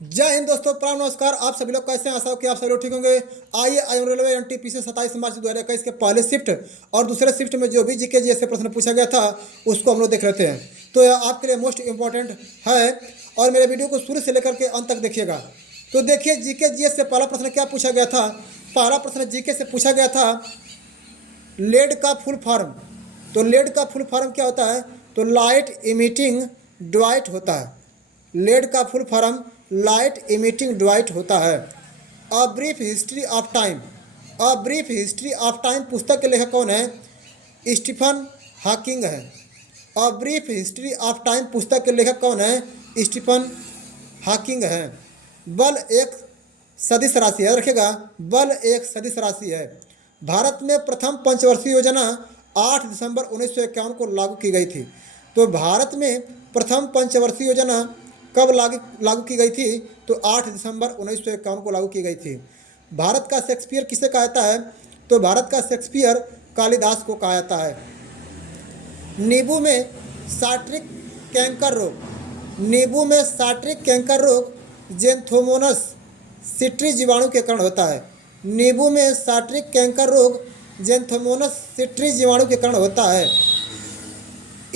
जय हिंद दोस्तों, प्रणाम, नमस्कार। आप सभी लोग कैसे हैं? आशा हो कि आप सभी लोग ठीक होंगे। आइए आज हम रेलवे एनटीपीसी 27 मार्च 2021 के पहले शिफ्ट और दूसरे शिफ्ट में जो भी जीके जी से प्रश्न पूछा गया था उसको हम लोग देख लेते हैं। तो यह आपके लिए मोस्ट इंपॉर्टेंट है और मेरे वीडियो को शुरू से लेकर के अंत तक देखिएगा। तो देखिए जीके जी से पहला प्रश्न क्या पूछा गया था। पहला प्रश्न जीके से पूछा गया था लेड का फुल फॉर्म। तो लेड का फुल फॉर्म क्या होता है? तो लाइट इमिटिंग डिवाइट होता है। लेड का full form light emitting divide होता है। A brief history of time. A brief history of time पुस्तक के लेखक कौन है? स्टीफन हॉकिंग है। A brief history of time पुस्तक के लेखक कौन है? स्टीफन हॉकिंग है। बल एक सदिश राशि है, रखिएगा, बल एक सदिश राशि है। भारत में प्रथम पंचवर्षीय योजना 8 दिसंबर 1951 को लागू की गई थी। तो भारत में प्रथम पंचवर्षीय योजना कब लागू की गई थी? तो 8 दिसंबर 1951 को लागू की गई थी। भारत का शेक्सपियर किसे कहा जाता है? तो भारत का शेक्सपियर कालिदास को कहा जाता है। नींबू में साट्रिक कैंकर रोग। नींबू में साट्रिक कैंकर रोग जेंथोमोनस सिट्री जीवाणु के कारण होता है। नींबू में साट्रिक कैंकर रोग जेंथोमोनस सिट्री जीवाणु के कारण होता है।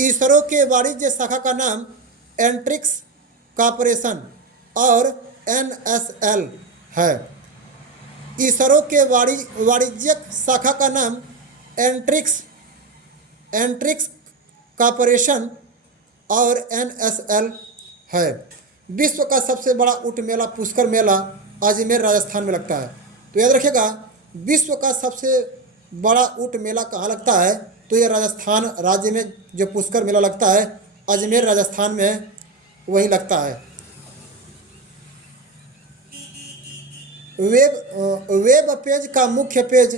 ईसरो के वाणिज्य शाखा का नाम एंट्रिक्स कॉर्पोरेशन और एनएसएल है। ईसरो के वाणिज्यिक शाखा का नाम एंट्रिक्स एंट्रिक्स कॉर्पोरेशन और एनएसएल है। विश्व का सबसे बड़ा ऊँट मेला पुष्कर मेला अजमेर राजस्थान में लगता है। तो याद रखिएगा, विश्व का सबसे बड़ा ऊँट मेला कहाँ लगता है? तो ये राजस्थान राज्य में जो पुष्कर मेला लगता है अजमेर राजस्थान में वही लगता है। वेब पेज का मुख्य पेज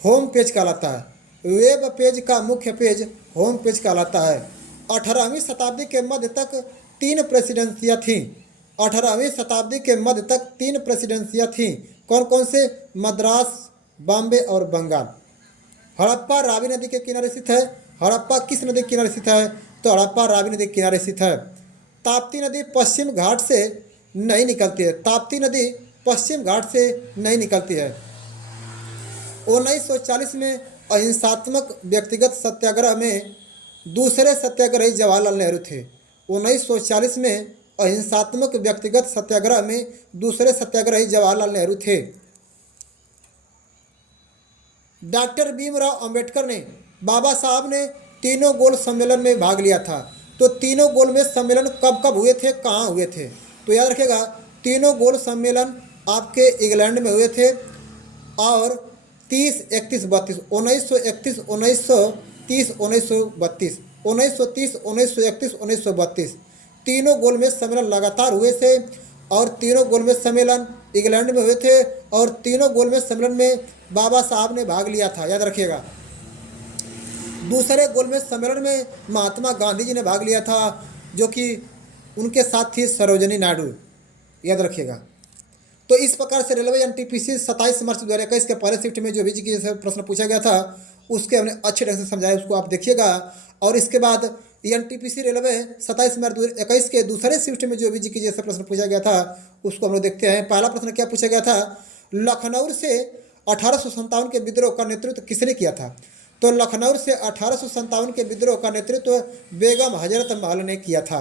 होम पेज कहलाता है। वेब पेज का मुख्य पेज होम पेज कहलाता है। 18वीं शताब्दी के मध्य तक 3 प्रेसिडेंसियाँ थीं। 18वीं शताब्दी के मध्य तक 3 प्रेसिडेंसियाँ थीं। कौन कौन से? मद्रास, बॉम्बे और बंगाल। हड़प्पा रावी नदी के किनारे स्थित है। हड़प्पा किस नदी के किनारे स्थित है? तो हड़प्पा रावी नदी के किनारे स्थित है। ताप्ती नदी पश्चिम घाट से नहीं निकलती है। ताप्ती नदी पश्चिम घाट से नहीं निकलती है। 1940 में अहिंसात्मक व्यक्तिगत सत्याग्रह में दूसरे सत्याग्रही जवाहरलाल नेहरू थे। 1940 में अहिंसात्मक व्यक्तिगत सत्याग्रह में दूसरे सत्याग्रही जवाहरलाल नेहरू थे। डॉक्टर भीमराव अंबेडकर ने, बाबा साहब ने तीनों गोल सम्मेलन में भाग लिया था। तो तीनों गोल में सम्मेलन कब कब हुए थे, कहाँ हुए थे? तो याद रखिएगा, तीनों गोल सम्मेलन आपके इंग्लैंड में हुए थे और 30, 31, 32, 1931, 1930, 1932, 1930, 1931, 1932 तीनों गोल में सम्मेलन लगातार हुए थे और तीनों गोल में सम्मेलन इंग्लैंड में हुए थे और तीनों गोल में सम्मेलन में बाबा साहब ने भाग लिया था। याद रखिएगा, दूसरे गोल में सम्मेलन में महात्मा गांधी जी ने भाग लिया था, जो कि उनके साथ थी सरोजिनी नायडू। याद रखिएगा। तो इस प्रकार से रेलवे एनटीपीसी 27 मार्च 2021 के पहले शिफ्ट में जो भी जीके से प्रश्न पूछा गया था उसके हमने अच्छे ढंग से समझाया, उसको आप देखिएगा। और इसके बाद एनटीपीसी रेलवे 27 मार्च 2021 के दूसरे शिफ्ट में जो भी जीके जैसे प्रश्न पूछा गया था उसको हम लोग देखते हैं। पहला प्रश्न क्या पूछा गया था? लखनऊ से 1857 के विद्रोह का नेतृत्व किसने किया था? तो लखनऊ से 1857 के विद्रोह का नेतृत्व बेगम हजरत महल ने किया था।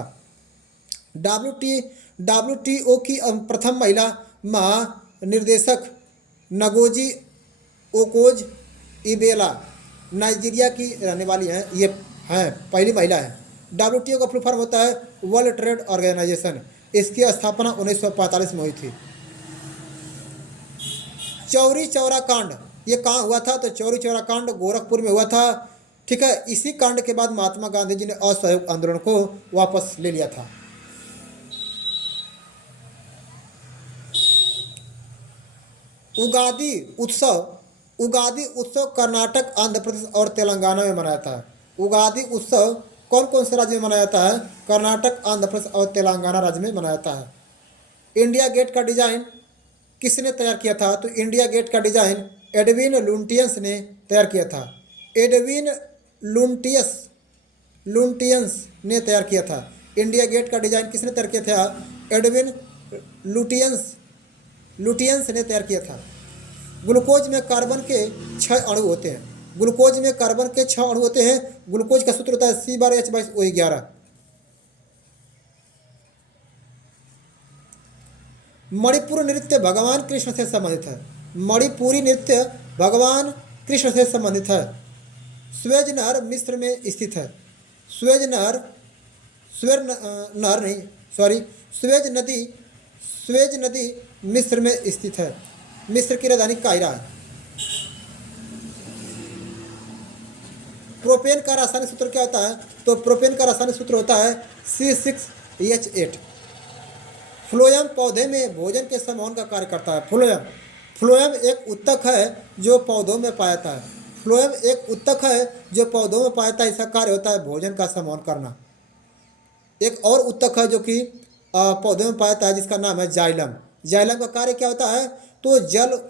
WTO की प्रथम महिला महानिर्देशक नगोजी ओकोज इबेला नाइजीरिया की रहने वाली हैं। ये हैं पहली महिला है। WTO का फुल फॉर्म होता है वर्ल्ड ट्रेड ऑर्गेनाइजेशन। इसकी स्थापना 1945 में हुई थी। चौरी चौरा कांड ये कहाँ हुआ था? तो चौरी चौरा कांड गोरखपुर में हुआ था। ठीक है, इसी कांड के बाद महात्मा गांधी जी ने असहयोग आंदोलन को वापस ले लिया था। उगादी उत्सव कर्नाटक, आंध्र प्रदेश और तेलंगाना में मनाया जाता है। उगादी उत्सव कौन कौन से राज्य में मनाया जाता है? कर्नाटक, आंध्र प्रदेश और तेलंगाना राज्य में मनाया जाता है। इंडिया गेट का डिजाइन किसने तैयार किया था? तो इंडिया गेट का डिजाइन एडविन लुटियंस ने तैयार किया था। एडविन लुटियंस ने तैयार किया था। इंडिया गेट का डिजाइन किसने तैयार किया था? एडविन लुटियंस ने तैयार किया था। ग्लूकोज में कार्बन के 6 अणु होते हैं। ग्लूकोज में कार्बन के 6 अणु होते हैं। ग्लूकोज का सूत्र होता है C12H22O11। मणिपुर नृत्य भगवान कृष्ण से संबंधित है। मणिपुरी नृत्य भगवान कृष्ण से संबंधित है। स्वेज नहर मिस्र में स्थित है। स्वेज नदी मिस्र में स्थित है। मिस्र की राजधानी कायरा है। प्रोपेन का रासायनिक सूत्र क्या होता है? तो प्रोपेन का रासायनिक सूत्र होता है C6H8। फ्लोएम पौधे में भोजन के समूहन का कार्य करता है। फ्लोएम एक उत्तक है जो पौधों में पाया जाता है। फ्लोएम एक उत्तक है जो पौधों में पाया जाता है। इसका कार्य होता है भोजन का समूहन करना। एक और उत्तक है जो कि पौधों में पाया जाता है, जिसका नाम है जाइलम। जाइलम का कार्य क्या होता है? तो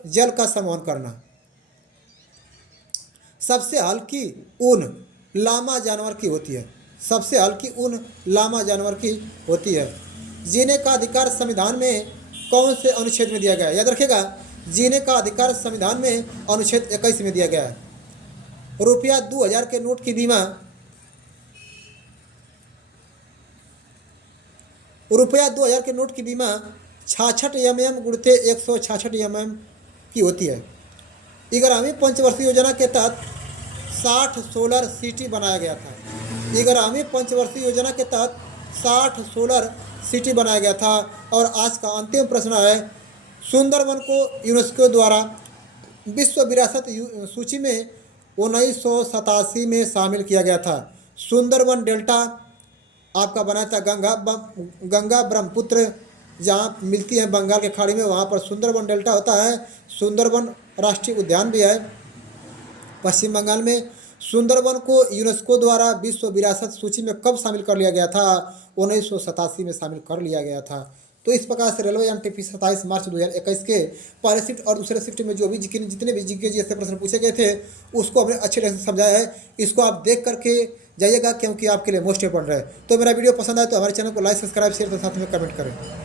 जल का समूहन करना। सबसे हल्की ऊन लामा जानवर की होती है। सबसे हल्की ऊन लामा जानवर की होती है। जीने का अधिकार संविधान में कौन से अनुच्छेद में दिया गया है? याद रखिएगा, जीने का अधिकार संविधान में अनुच्छेद 21 में दिया गया है। रुपया 2000 के नोट की बीमा रुपया 2000 के नोट की बीमा 66 mm गुणित 166 mm की होती है। 11वीं पंचवर्षीय योजना के तहत 60 सोलर सिटी बनाया गया था। 11वीं पंचवर्षीय योजना के तहत 60 सोलर सिटी बनाया गया था। और आज का अंतिम प्रश्न है, सुंदरवन को यूनेस्को द्वारा विश्व विरासत सूची में 1987 में शामिल किया गया था। सुंदरवन डेल्टा आपका बना था गंगा ब्रह्मपुत्र जहाँ मिलती है बंगाल के खाड़ी में, वहाँ पर सुंदरवन डेल्टा होता है। सुंदरवन राष्ट्रीय उद्यान भी है पश्चिम बंगाल में। सुंदरवन को यूनेस्को द्वारा विश्व विरासत सूची में कब शामिल कर लिया गया था? 1987 में शामिल कर लिया गया था। तो इस प्रकार से रेलवे एनटीपीसी 27 मार्च 2021 के पहले शिफ्ट और दूसरे शिफ्ट में जो भी जितने भी जीके जैसे प्रश्न पूछे गए थे उसको हमने अच्छे ढंग से समझाया है। इसको आप देख करके जाइएगा, क्योंकि आपके लिए मोस्ट इंपॉर्टेंट है। तो मेरा वीडियो पसंद आए तो हमारे चैनल को लाइक, सब्सक्राइब, शेयर और साथ में कमेंट करें।